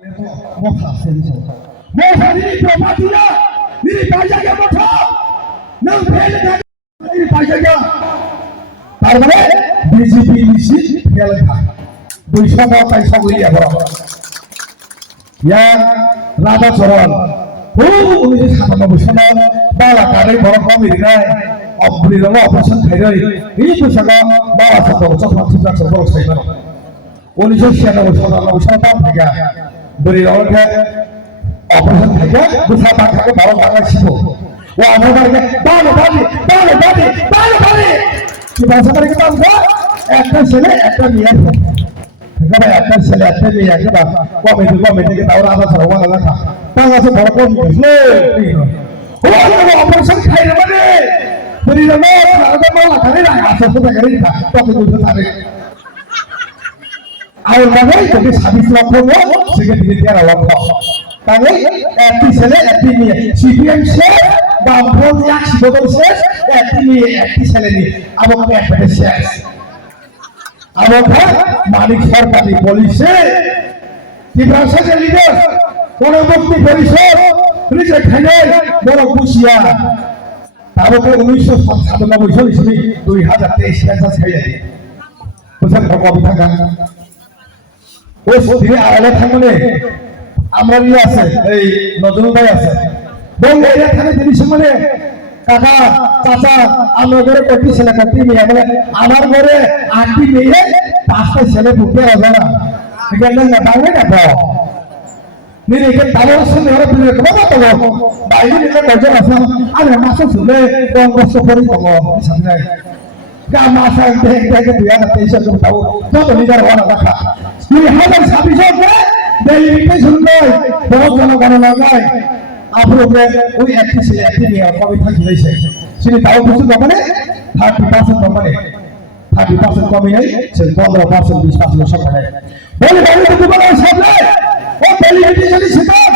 我怕伸手，我怕你的表弟呀，你的大家给我吵，能骗人家，你的大家家，তার মানে বিজেপি নিশ্চিত ফেল খায় 200 টাকা সঙ্গে বড় ইয়া রাধাচরণ খুব 1997 সনে বালা কারে বড় কমিটি নাই অপরিরম অপারেশন খাইরে এই পোশাক বালা সব চশমা চিন্তা সব সাইবার 1996 সনে বাম থেকে বলি রওকে অপারেশন থেকে দুসা টাকাকে 12 টাকা ছিল ও আমাদেরকে বালো বালি কি ভাষা করে কাজ একটা ছেলে একটা মেয়ে এখানে একটা ছেলে একটা মেয়ে একটা কমিটিকে তাও রাধা সরবা রাখা তার কাছে বড় কমিটি ও অপারেশন খাইরে মানে বলি রম রাধা মালা খাইরে রাখা সব জায়গায় রাখা তত কিছু থাকে আর মানে যদি 26 লক্ষ সেকে দিতে 13 লক্ষ তাহলে একটি ছেলে একটি মেয়ে সিপিএম শেষ বামফ্রন্ট এক শিবদল শেষ একটি মেয়ে একটি ছেলে নিয়ে আমাকে একটা শেষ আমাকে মালিক সরকারি পুলিশে ত্রিপুরার লিডার গণমুক্তি পরিষদ রিজেক্ট খাইলে বড় কুশিয়া আমাকে 1997 সালে 2023 সেন্সাস খাইলে বুঝছেন কবি থাকা ওই তিনি আড়ালে থাকলে আমরা নিয়ে আছে এই নজরুল ভাই আছে বললে এরা থাকে তিনি সঙ্গে কাকা চাচা আমার ঘরে কটি ছেলে কটি মেয়ে বলে আমার ঘরে 8টি মেয়ে 5টা ছেলে বুকে হবে না এখানে না দাঁড়িয়ে না তো নিরে এখানে দাঁড়ানোর সঙ্গে ওরা তুলে বাবা তো বাইরে নিলে কজন আছে আরে মাসে শুনে বঙ্গস্ত করি তো সামনে গা মাসা দেখে 2023 তাও যত লিডার হওয়া দেখা 2026 ডেলিমিটেশন নয় বড় জনগণনা নয় আপনাদের ওই একটি ছেলে একটি মেয়ে কবে থাকি রয়েছে সেটি তাও কিছু কমে 30% কমে 30% কমে নেই সে 15% 20% সব কমে বলে বলে তো তোমার সামনে ও ডেলিমিটেশন সিস্টেম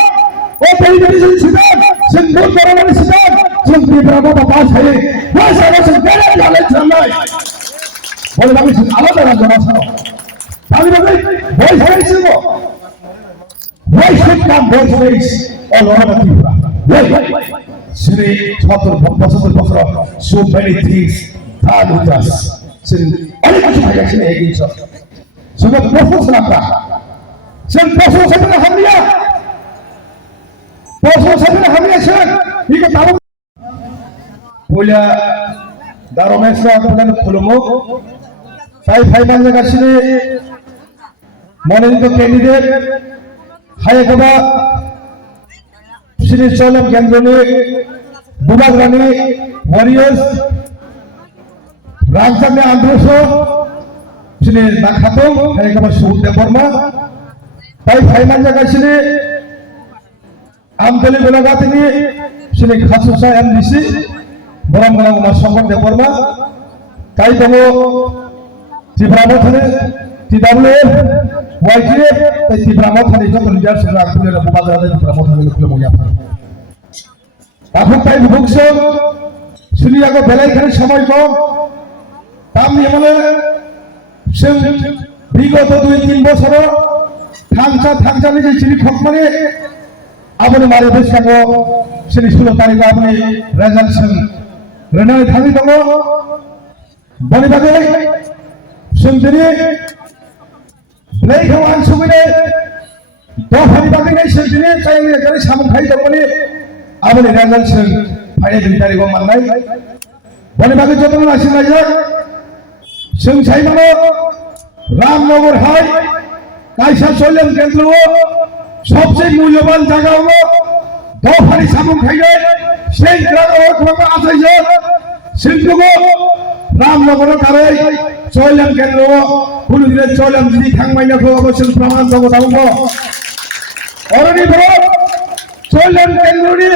সে মূল জনগণের সিস্টেম সে বিপ্লব পাস হয়ে ওই সমস্ত বেড়ে গেলে জানাই বলে আমি আলাদা জনসন আমি বলি ভয় হয়েছিল Why should come both ways all over the Tripura? Why? Sri Chatur Bhakta so many things are with us. Sri all of us are actually against us. So the process of that. Sri process of the Hamia. Process of the Hamia, sir. He got out. Pula Daromesra Pulan Kulumo. Five months ago, Monolito candidate. হায়কবা শ্রী চলম কেন্দ্রনে বুবাগ্রানি warriors রাজধানী আন্ধ্রস শ্রী নাখাতম হায়কবা সুদেব বর্মা তাই final জায়গা Shri Amtali গোলাগাতিনি Shri খাসুসা MDC বরম গলা উমা শঙ্কর দেব বর্মা তাই তব Tripura TWF, YGF, Tibramo Thani যত লিডার সব রাখলে বুবাদারে Tibramo Thani খুলে মইয়া এখন তাই ভুগছ শুনিয়াগো বেলাইখানে সময় কম তাম নিয়মলে সে বিগত 2-3 বছর থাংচা নিজে চিনি খকমানে আপনি মারি বসাগ শ্রী 16 তারিখ আপনি রেজাল্টশন রেনাই থাকি দङ বনিবাগে সুন্দরী Leikawan sumine dohari bagai sendiri saya dari samun khai dongoni abone rezal sen phai din tari go mannai bone bagai joton asin aja sen sai mano ramnagar hai kaisa soilem kendro সবচেয়ে মূল্যবান জায়গা হলো dohari samun khai সেই গ্রামে ওঠা আছে সিন্ধুগো রামনগর কারে চৈলাম কেন্দ্র কোন দিনে চৈলাম যদি খাংমাইনা কো অবশ্য প্রমাণ দেব দাও অরনি বড় চৈলাম কেন্দ্রনি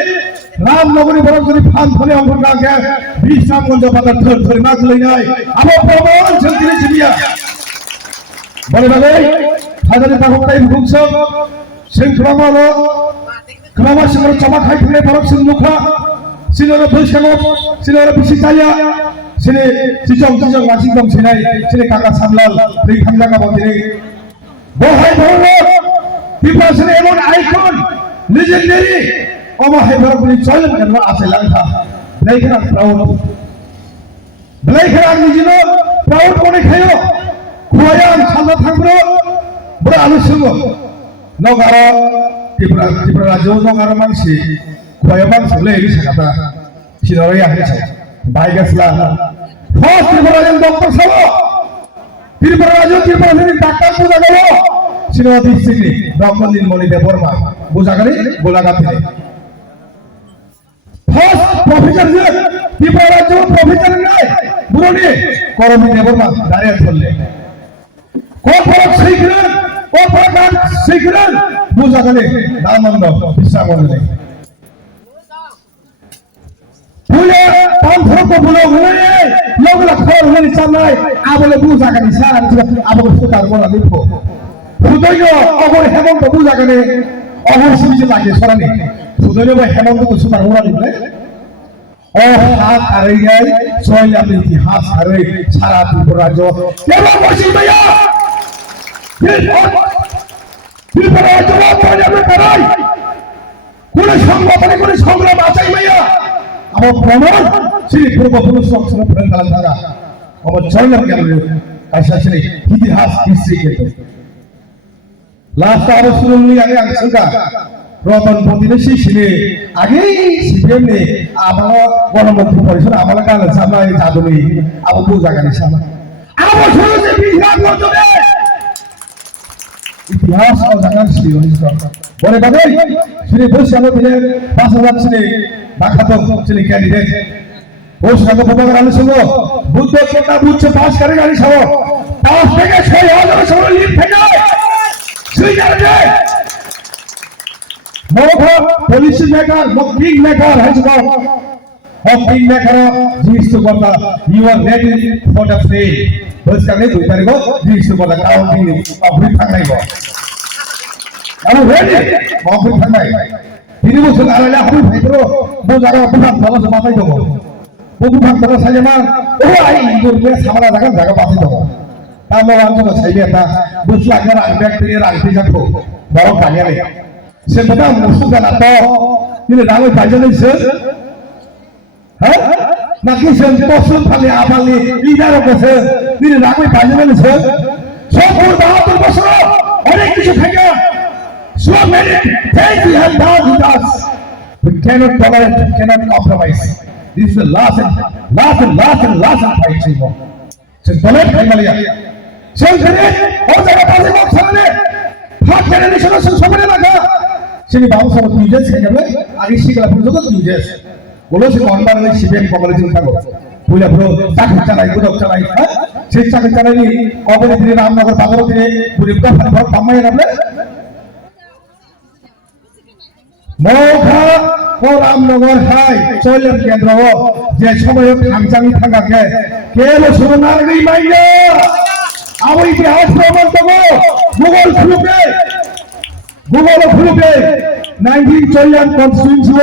রামনগরী বড় যদি ফান ফলে অঙ্গটা গে বিশ্রামগঞ্জ পাতার ধরে না চলে নাই আবো প্রমাণ চলতে জিবিয়া বলে বাবা হাজারে তাহতাই ভুগছ সিংক্রমণ ক্রমশ চমা খাই ফেলে বড় মুখা সিলরে ভৈসব সিলরে বিশিতায়া sini sijong masih dong sini kakak samlal dari kamla ka botire bohai boro Tripura ছেলে এমন আইকন লিজেন্ডারি অমাহাই বরগুলি চলেন কেন আছে লাঙ্কা ব্লাইখানা প্রাউড ব্লাইখানা নিজেনো প্রাউড মনে খাইও খুয়ায়াম সামনে থাকবো বড় আলোচনা নগার ত্রিপুরা রাজ্য নগার মানসি খুয়ায়া মানসি লেরি সাকাতা সিনারাই আহেছে বাইগাসলা ফার্স্ট ত্রিপুরা রাজ্য ডক্টর সাব ত্রিপুরা রাজ্য ত্রিপুরা ডাক্তার পূজা গেল সিনেমা দিচ্ছিনি ডক্টর নীলমণি দেববর্মা বুঝাগানি গোলাঘাট থেকে ফার্স্ট প্রফেসর যে ত্রিপুরা রাজ্য প্রফেসর নাই বুড়ি করমী দেববর্মা দাঁড়িয়ে ধরলে কর্পোরেট শিখলেন কর্পোরেট শিখলেন বুঝাগানি নামন্দ বিশ্রামন্দিরে পুলে পাঁচশো বুলো হয়ে লোকলা খোল হয়ে চালাই আবলে বুঝাগানি সারা আবলে সুতার বলা লিখো সুদৈন্য অগর হেমন্ত বুঝাগানি অগর সুবিধে লাগে সরানি সুদৈন্য বা হেমন্ত সুতার বলা লিখলে ও হাত হারে যায় ছয় আমি ইতিহাস হারে সারা ত্রিপুরা রাজ্য কেবল বসি ভাইয়া ত্রিপুরা রাজ্য পর্যায়ে করাই কোন সংগঠনে কোন সংগ্রাম আছে ভাইয়া আমার প্রমাণ শ্রী পূর্বপুরুষ সংসদ ফেরত দ্বারা আমার জন্ম জ্ঞান আশা শ্রী ইতিহাস হিস্ট্রি কে লাস্ট আরো শুরু নিয়ে আগে আংশকা রতন প্রতিবেশী সিনে আগে সিপিএম নে আমরা গণমন্ত্রী পরিষদ আমরা গান সামলাই জাদুনি আবু বুঝাগানি সামা আবু শুরু যে বিহার মধ্যে ইতিহাস ও জানার শ্রী বলে বাদে শ্রী বৈশাখ দিনের ৫,০০০ শ্রী বাখাত শ্রী ক্যান্ডিডেট ও সাথে প্রভাবের আলোচনা বুদ্ধ কোটা বুঝছে পাস করে গাড়ি সব পাস থেকে ৬,০০০ সব লিপ থেকে সুইজারল্যান্ডে মোটা policy maker king maker has got of king maker জিনিস তো কথা you are ready for the fail বলছ কানে ২ তারিখ জিনিস তো কথা কাউন্টিং অফিস থাকাইব আমি রেডি অফিস থাকাই ৩ বছর আলাদা আমি ভাইতো বোঝানো বুঝান ভালো মাথায় দেবো বুকু ভাগ করে সাইমা ও আই ইন্দুরকে সামলা জায়গা বাঁচি দেবো তার অঞ্চল সাইবে একটা বুঝলা করে রাখবে দিয়ে রাখতে যাবো বড় কানিয়ালে সে কথা মুসুকা না তো কিন্তু রামে পাইছে না হ্যাঁ নাকি সে পছন্দ খালি আবালি ইদারও বসে তিনি রামে পাইছে না সব ৭২ বছর অনেক কিছু থাকে so many things we have done with us. We cannot tolerate, we cannot compromise. This is the last fight, Simo. So tolerate Himalaya. So today, all the other people tolerate. Hot generation of somebody like that. Sini bahu sama tujuh sih kan? Aris sih kalau punya tu tujuh. Kalau si korban lagi siapa yang komplain juga kau. Punya bro, tak cakap ikut tak cakap. Si cakap cakap ni, korban ini Ramnagar Bagar ini, punya bukan baru kamai apa? মৌখা O Ramnagar high চলেন কেন্দ্র যে সময় খামচামি থাকাকে কেবল সোনার গই মাইয়া আবো ইতিহাস প্রমাণ দেবো গুগল খুলুকে 1940 কনস্টিটিউন্সি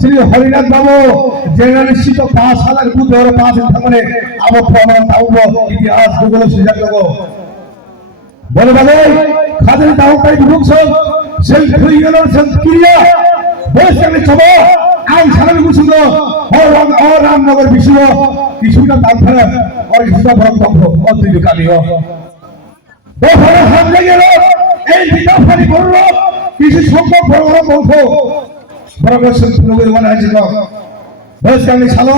শ্রী হরিনাথ বাবু জেনারেলিস্ট পাঁচ হাজার বুধবার পাঁচ থাকলে আবো প্রমাণ তাউব ইতিহাস গুগল সুযোগ দেবো বলে বলে খাদের তাও তাই ভুগছ সেই খুইগেলের ক্রিয়া বেশ আমি চবো আইন সারাবি বুঝুন ও রামনগর বিশ্ব কিছুটা দাম ফেলেন আর কিছুটা বড় পক্ষ অদ্বৈত কালীয় বছরে হাত লেগে গেল এই বিকাশালী করল কিছু সংখ্যক বড় বড় পক্ষ বড় বড় ফুলগুলি মনে হয়েছিল বেশ আমি সালো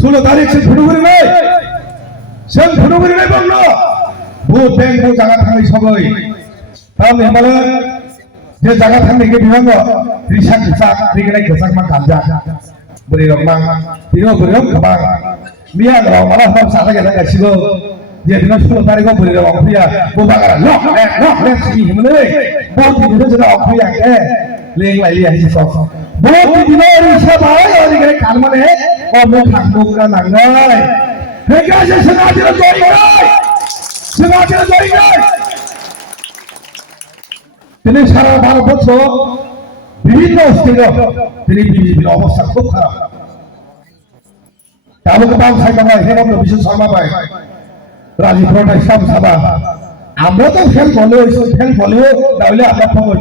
16 তারিখ সে ফুলগুলি নেই সে ফুলগুলি নেই বলল ভূত ব্যাংক জায়গা থাকি সবাই তাহলে বলে যে জায়গা থাকলে বিভাগ রিসার্চ রিসার্চ দিকে গেসাক মা গাঞ্জা বলি রকমা তিনো বলি রকমা মিয়া গাও মালা সব সাথে গেছে গাছিল যে দিন 16 তারিখ বলি রকম অফিয়া বোবাগারা লক লে সি হিমলে বহুত দিন যেটা অফিয়া কে লেং লাইলি আইছি সব বহুত দিন রিসা ভাই ওদিকে কাল মানে ও মুখ হাক মুখরা নাঙ্গাই হে গাছে সনাজির জয় নাই সনাজির জয় নাই তিনি সারা 12 বছর বিভিন্ন স্টেজে তিনি বিভিন্ন অবস্থা খুব খারাপ তাহলে বাম সাইড হেমন্ত বিশ্ব শর্মা পায় রাজীব প্রোটা ইসলাম সাবা আমরা তো ফেল বলে ফেল বলেও তাহলে আমরা খবর